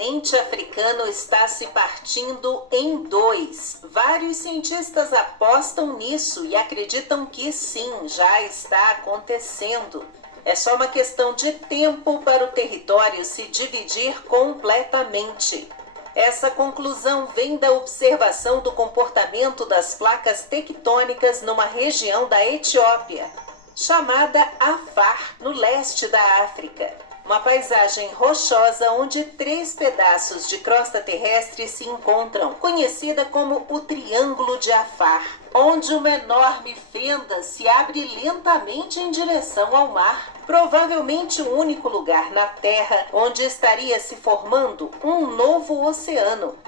continente africano está se partindo em dois. Vários cientistas apostam nisso e acreditam que sim, já está acontecendo. É só uma questão de tempo para o território se dividir completamente. Essa conclusão vem da observação do comportamento das placas tectônicas numa região da Etiópia, chamada Afar, no leste da África. Uma paisagem rochosa onde 3 pedaços de crosta terrestre se encontram, conhecida como o Triângulo de Afar, onde uma enorme fenda se abre lentamente em direção ao mar. Provavelmente o único lugar na Terra onde estaria se formando um novo oceano.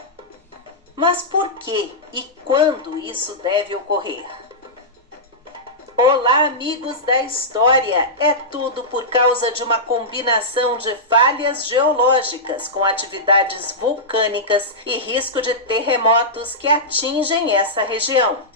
Mas por que e quando isso deve ocorrer? Olá, amigos da história! É tudo por causa de uma combinação de falhas geológicas com atividades vulcânicas e risco de terremotos que atingem essa região.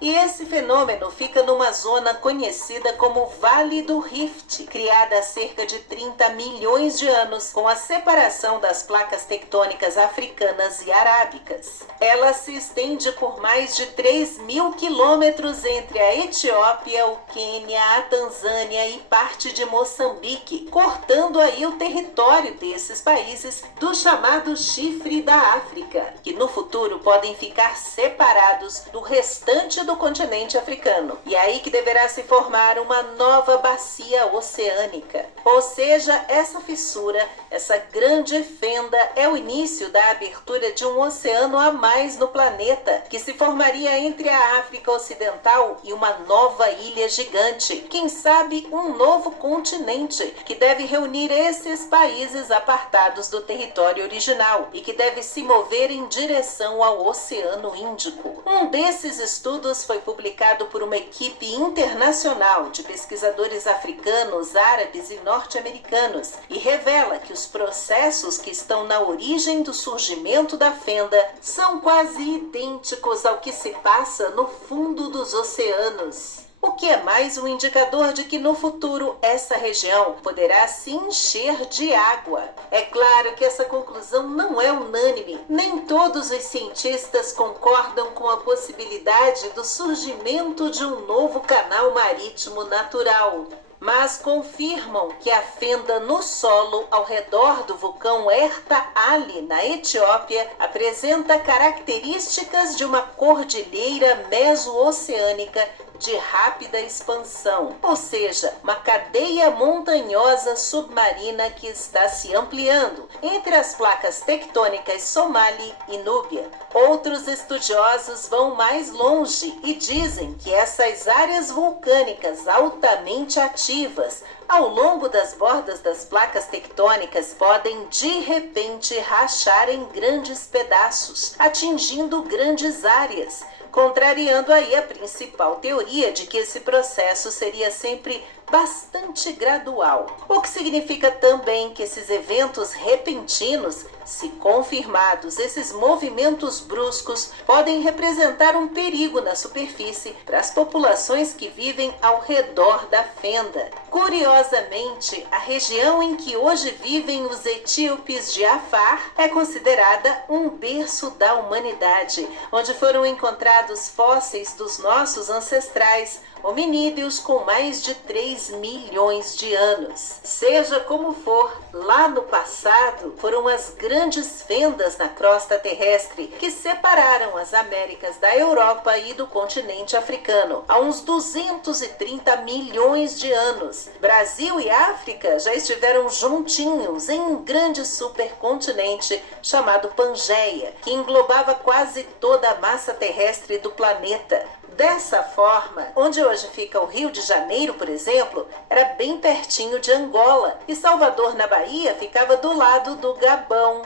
E esse fenômeno fica numa zona conhecida como Vale do Rift, criada há cerca de 30 milhões de anos com a separação das placas tectônicas africanas e arábicas. Ela se estende por mais de 3.000 quilômetros entre a Etiópia, o Quênia, a Tanzânia e parte de Moçambique, cortando aí o território desses países do chamado Chifre da África, que no futuro podem ficar separados do restante do continente africano. E aí que deverá se formar uma nova bacia oceânica. Ou seja, essa fissura, essa grande fenda é o início da abertura de um oceano a mais no planeta, que se formaria entre a África Ocidental e uma nova ilha gigante. Quem sabe um novo continente, que deve reunir esses países apartados do território original e que deve se mover em direção ao Oceano Índico. Um desses estudos foi publicado por uma equipe internacional de pesquisadores africanos, árabes e norte-americanos e revela que os processos que estão na origem do surgimento da fenda são quase idênticos ao que se passa no fundo dos oceanos. O que é mais um indicador de que no futuro essa região poderá se encher de água. É claro que essa conclusão não é unânime. Nem todos os cientistas concordam com a possibilidade do surgimento de um novo canal marítimo natural, mas confirmam que a fenda no solo ao redor do vulcão Erta Ali, na Etiópia, apresenta características de uma cordilheira meso-oceânica de rápida expansão, ou seja, uma cadeia montanhosa submarina que está se ampliando entre as placas tectônicas Somali e Núbia. Outros estudiosos vão mais longe e dizem que essas áreas vulcânicas altamente ativas ao longo das bordas das placas tectônicas podem de repente rachar em grandes pedaços, atingindo grandes áreas, contrariando aí a principal teoria de que esse processo seria sempre bastante gradual. O que significa também que esses eventos repentinos, se confirmados, esses movimentos bruscos podem representar um perigo na superfície para as populações que vivem ao redor da fenda. Curiosamente, a região em que hoje vivem os etíopes de Afar é considerada um berço da humanidade, onde foram encontrados fósseis dos nossos ancestrais, hominídeos com mais de 3 milhões de anos. Seja como for, lá no passado foram as grandes fendas na crosta terrestre que separaram as Américas da Europa e do continente africano há uns 230 milhões de anos. Brasil e África já estiveram juntinhos em um grande supercontinente chamado Pangeia, que englobava quase toda a massa terrestre do planeta. Dessa forma, onde hoje fica o Rio de Janeiro, por exemplo, era bem pertinho de Angola, e Salvador, na Bahia, ficava do lado do Gabão.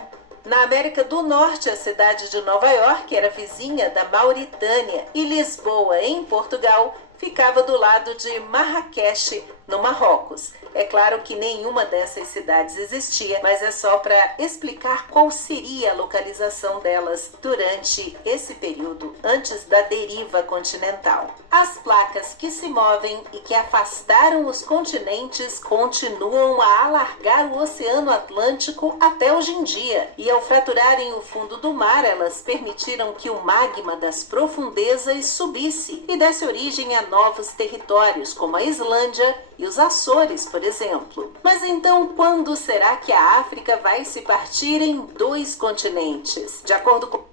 Na América do Norte, a cidade de Nova York era vizinha da Mauritânia, e Lisboa, em Portugal, ficava do lado de Marrakech, no Marrocos. É claro que nenhuma dessas cidades existia, mas é só para explicar qual seria a localização delas durante esse período antes da deriva continental. As placas que se movem e que afastaram os continentes continuam a alargar o Oceano Atlântico até hoje em dia. E ao fraturarem o fundo do mar, elas permitiram que o magma das profundezas subisse e desse origem a novos territórios, como a Islândia e os Açores, por exemplo. Mas então, quando será que a África vai se partir em 2 continentes? De acordo com...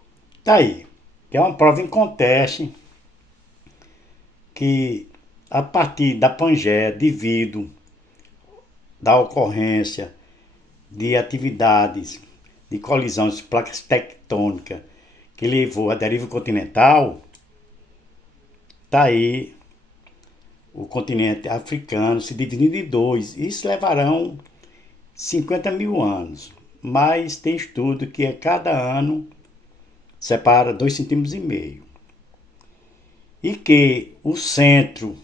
Tá aí, que é uma prova em conteste que a partir da Pangeia, devido da ocorrência de atividades de colisão de placas tectônicas que levou à deriva continental, tá aí o continente africano se dividindo em 2. Isso levarão 50 mil anos, mas tem estudo que a cada ano separa 2,5 centímetros. E que o centro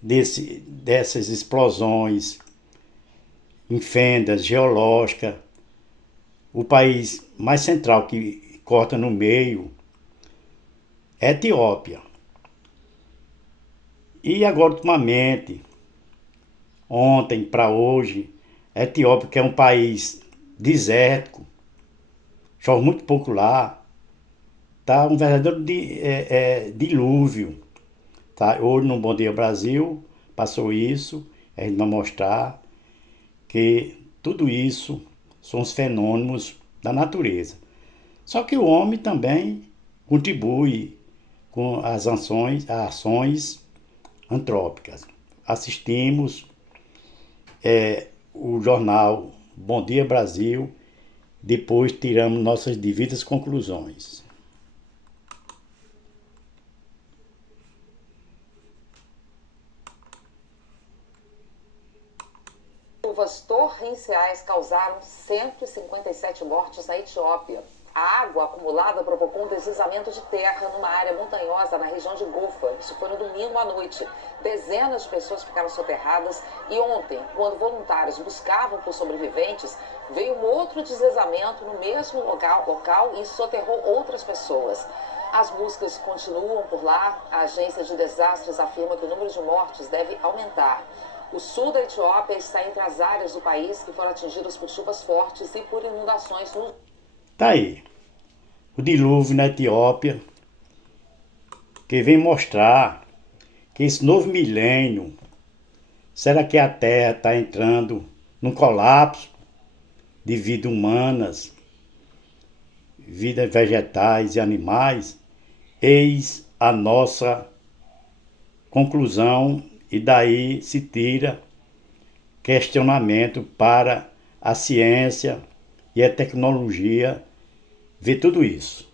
dessas explosões em fendas geológicas, o país mais central que corta no meio é a Etiópia. E agora, ultimamente, ontem para hoje, a Etiópia, que é um país desértico, chove muito pouco lá, tá um verdadeiro dilúvio. Tá? Hoje no Bom Dia Brasil passou isso, a gente vai mostrar que tudo isso são os fenômenos da natureza. Só que o homem também contribui com as ações antrópicas. Assistimos o jornal Bom Dia Brasil, depois tiramos nossas devidas conclusões. Chuvas torrenciais causaram 157 mortes na Etiópia. A água acumulada provocou um deslizamento de terra numa área montanhosa na região de Gofa. Isso foi no domingo à noite. Dezenas de pessoas ficaram soterradas e ontem, quando voluntários buscavam por sobreviventes, veio um outro deslizamento no mesmo local e soterrou outras pessoas. As buscas continuam por lá. A agência de desastres afirma que o número de mortes deve aumentar. O sul da Etiópia está entre as áreas do país que foram atingidas por chuvas fortes e por inundações no... Tá aí, o dilúvio na Etiópia, que vem mostrar que esse novo milênio, será que a Terra está entrando num colapso de vidas humanas, vidas vegetais e animais? Eis a nossa conclusão e daí se tira questionamento para a ciência e a tecnologia ver tudo isso.